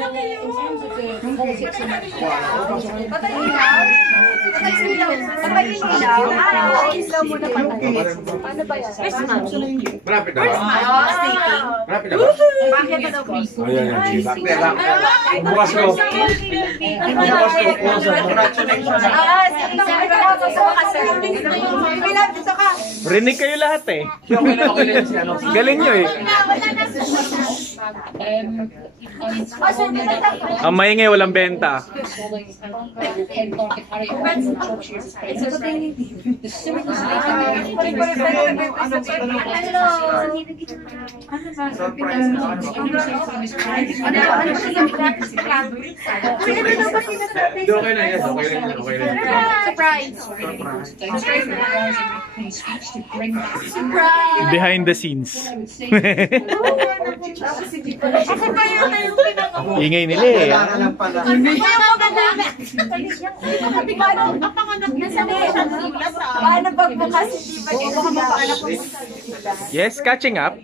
Patay ilaw? Patay ilaw? Patay ilaw? Ilaw muna patay. Paano ba yan? Christmas. Malapit na ba? Malapit na ba? Bakit na daw please? Ayan, bukas ko. Bukas ko. Congratulations. Dito ka. Rinig kayo lahat eh. Galing nyo eh. Ang maingay walang benta. Behind the scenes. Ingay nila eh. Paano pagbukas hindi ba Yes, catching up.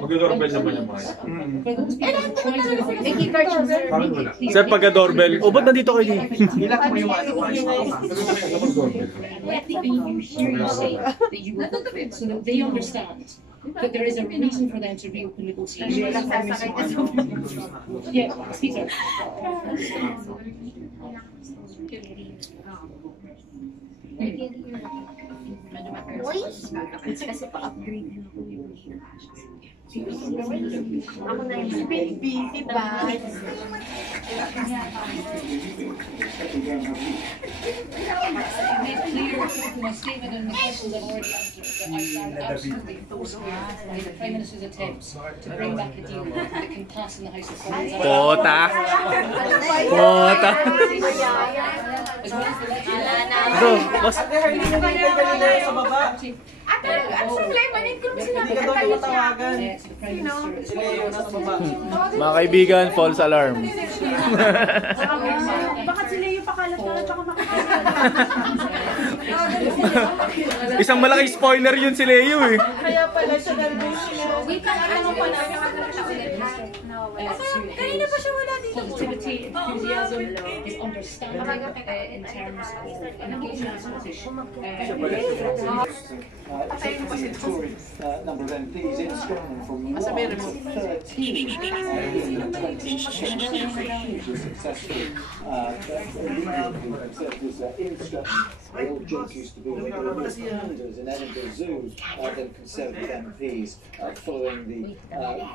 Mag-doorbell naman yung mga. Sir, pagka-doorbell. O, ba't nandito kayo dito? Ilak mo yung ano. So that they understand that there is a reason for them to reopen negotiations. Yeah, Peter. Kasi pa-upgrade yun ako yung ako na yung busy ba? Prime Minister's attempts to bring back a deal that can pass in the House of Commons. Pota. Pota. Bro, boss. Ano problema? Need ko naman sinabi na kayo siya. Mga kaibigan, false alarm. Bakit sila yung pakalat-kalat ako Isang malaking spoiler yun si Leo eh. Kaya pala siya nervous. Wait lang, ano pa na? Kanina pa siya wala dito. Positivity, enthusiasm is understanding in terms of engagement Deputy Tory number of MPs in Scotland from 1 to 13 in 2020. Hugely successful Conservatives in Scotland. The old joke used to be that there were more pandas in Edinburgh Zoo than Conservative MPs following the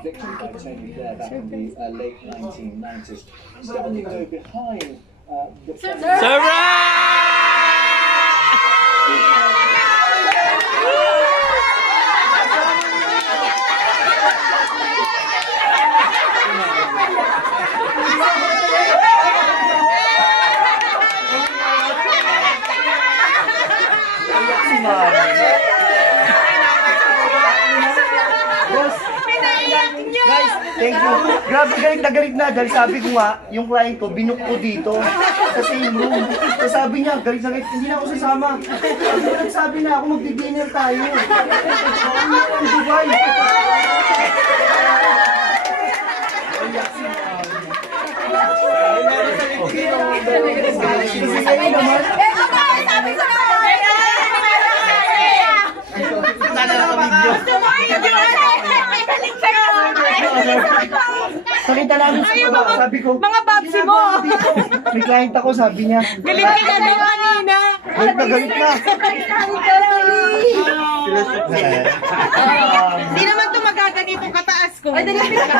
victory by Tony Blair back in the late 1990s. Standing though behind the Guys, thank you. Grabe galit na galit na dahil sabi ko nga, yung client ko, binook ko dito sa same room. So sabi niya, galit na galit, hindi na ako sasama. Sabi na ako, magdi-dinner tayo. Ang Dubai. Sakita namin sa baba, sabi ko, mga babsi mo! May client ako, sabi niya. Galit ka na daw kanina! Galit na, galit na! Hindi naman ito magaganitong kataas ko. Ay, dali ka!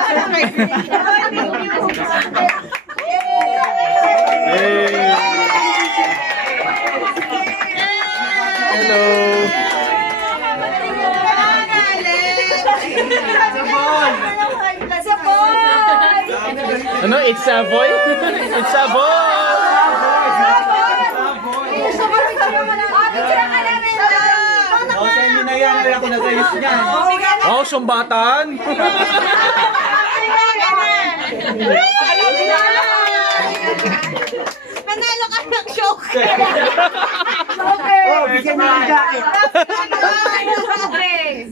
Hello! Ano? It's Savoy? It's Savoy! O, sa inyo na yan, kaya ako nag-ayos niyan. Oh, sumbatan! Manalo ka ng shock! Oh, bigyan niyo ng jacket.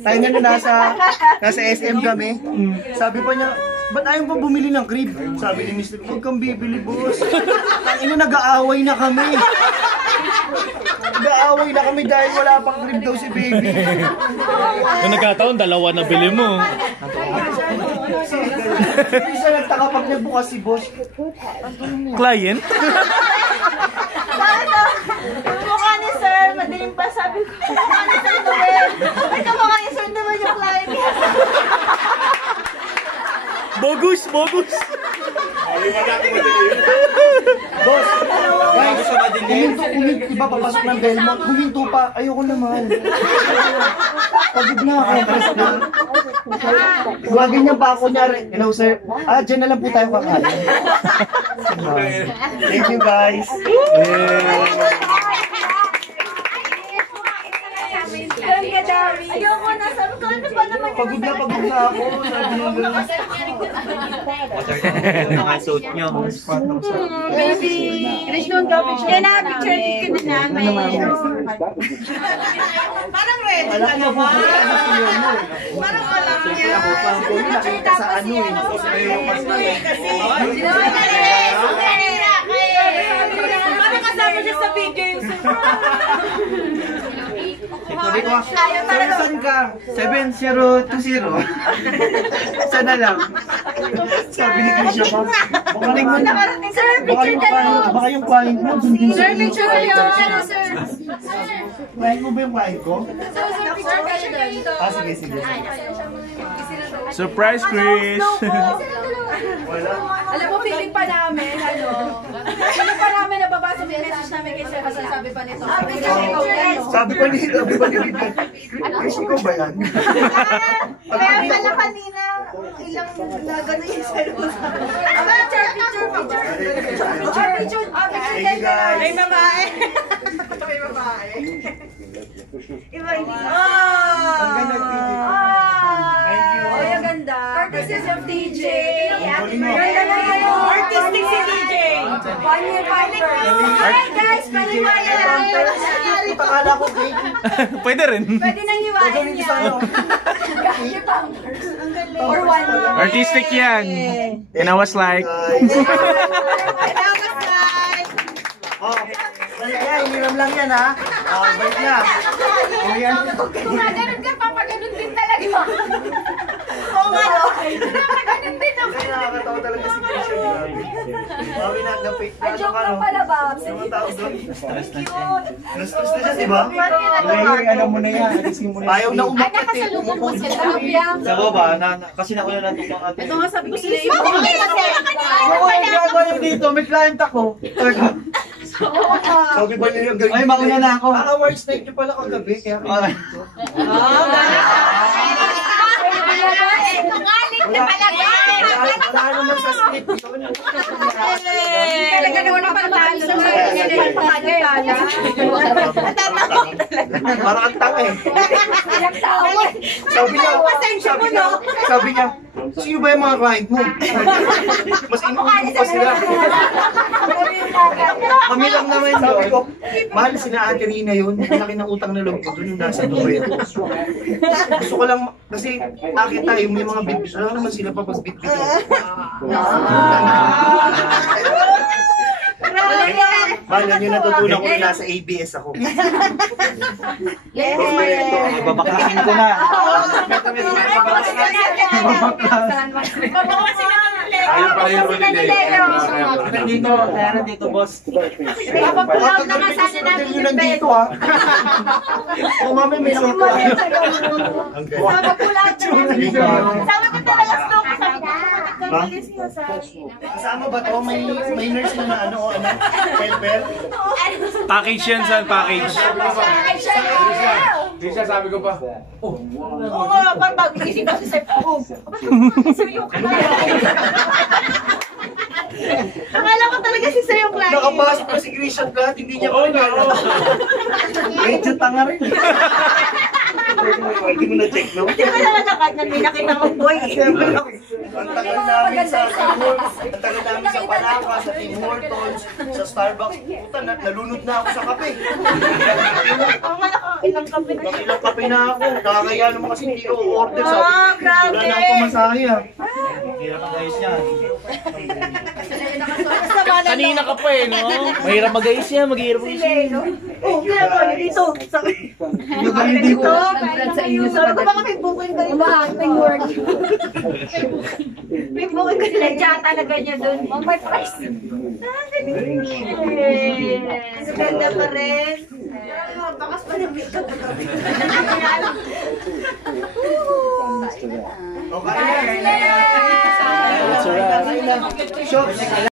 Tayo na nasa SM kami. Sabi pa niya, ba't ayaw pa bumili ng crib? Sabi ni Mr. Huwag kang bibili, boss. Ang nag-aaway na kami. Nag-aaway na kami dahil wala pang crib daw si baby. Kung nagkataon, dalawa na bili mo. Isa nagtaka pag nagbukas si boss. Client? Mukha ni sir, madaling pa sabi ko. Mukha ni sir Noel. Ay, kamukha ni sir naman yung client. Bogus, bogus. Boss, guys, huminto, iba papasok ng Belmont. Huminto pa, ayoko naman. Pagod na ako. Ganyan pa ako niya. Hello sir, dyan na lang po tayo kakain. Thank you guys. Ayoko na, sabi ko, ano ba naman yung Pagod na ako. Sabi nyo gano'n. Mga suit nyo. baby. Kaya na-picture ka na namin. Parang ready Alam ka niya po, naman. Parang alam niya. sa ano eh. Kasi, parang kasama siya sa video yung Sir, saan ka? 7020. Sana lang. Sabi ni Krisha pa. Baka yung client mo. Sir, picture kayo. Sir. Client mo ba yung client ko? Picture kayo dito. Sige. Surprise, Chris! Alam mo, feeling pa namin, feeling pa namin nababasa yung message namin kay Sir Hasan, sabi pa nito. Sabi pa ni Vivian, Chris, ikaw ba yan? Kaya pala kanina, ilang nagano yung cellphone. Picture Thank you guys. May babae. Iba hindi. Ang ganda, TJ. Thank you. Ay, ang ganda. Courtesy of TJ. Galing mo. Artistic si TJ. 1 year pamper. Hi guys, paniwala lang. Akala ko cake. Pwede rin. Pwede nang hiwain Gagawin ko niya. sa ano? Year pampers. Ang galing. For 1 year. Artistic yan. And I was like, Oh, balik yan, hiniram lang yan ha. Oh, balik na. Oh, yan. Kung ganun ka, papaganon din talaga. Oo nga, no? Papaganon din ako. Kaya nakakatawa talaga si Krisha. Mami na, na-fake na. Ay, joke lang pala, Babs. Yung tao doon. Cute. Nastos na siya, diba? Alam mo na yan, alisin mo na. Ayaw na umakit eh. Nakasalubong mo sa Tapia. Sa baba, kasi nauna na itong mga ate. Ito nga sabi ko sila yung mga Oo, yung ginagawa niyo dito, may client ako. Sabi ba niyo yung galing? Ay, mauna na ako. Awards night niyo pala kagabi, kaya Tungaling na talaga. wala naman sa script yun. Talaga naman ang pantalo sa Parang ang tanga eh. Sabi niya, sino ba yung mga client mo? Mas inuulit pa sila. Kami lang naman sabi ko, mahal sina Ate Rina yun. Malaki ng utang na loob ko dun yung nasa Dubai. Gusto ko lang, kasi akit tayo, may mga bit-bit. Alam naman sila pa pag bit-bit. Mahal, yun yung natutunan ko na nasa ABS ako. Babaklasin ko na. Ayun pala yung holiday. Dito, kaya dito, boss. Papapulaw na nga sana namin Yun yung nandito bed. ah. O mami, may nakapula. Ang ganda. Papapulaw na namin. Sabi ko talaga slow ko. Sabi ko, nagkabilis niya sa Kasama ba to? May nurse na ano o ano? Helper? package yan sa package. Di siya sabi ko pa. Oo nga, parang pag-isip kasi sa Sir yung client. Akala ko talaga si Sir yung client. Nakapasok na si Christian lahat, hindi niya pa nagkala. Medyo tanga rin. Hindi mo na-check, no? Hindi mo talaga kahit na may nakita kong boy. Ang tagal namin sa Tim Hortons, ang tagal namin sa Palaka, sa Tim Hortons, sa Starbucks. Puta, nalunod na ako sa kape. Ilang kape na. Ilang kape na ako. Nakakaya naman kasi hindi ko order. Sabi, wala na ako pamasahe ah. Hirap ang guys niya. Kanina ka pa eh, no? Mahirap mag-ayos yan, maghihirap mag-ayos. Oo, kaya ko, dito. Yung kayo dito. Sa inyo. Sorry ko baka may booking kayo. Umaacting work. May booking kayo. Nadya talaga niya doon. May price. Ang ganda pa rin. Bakas pa ng makeup. Okay. That's a wrap. Shops.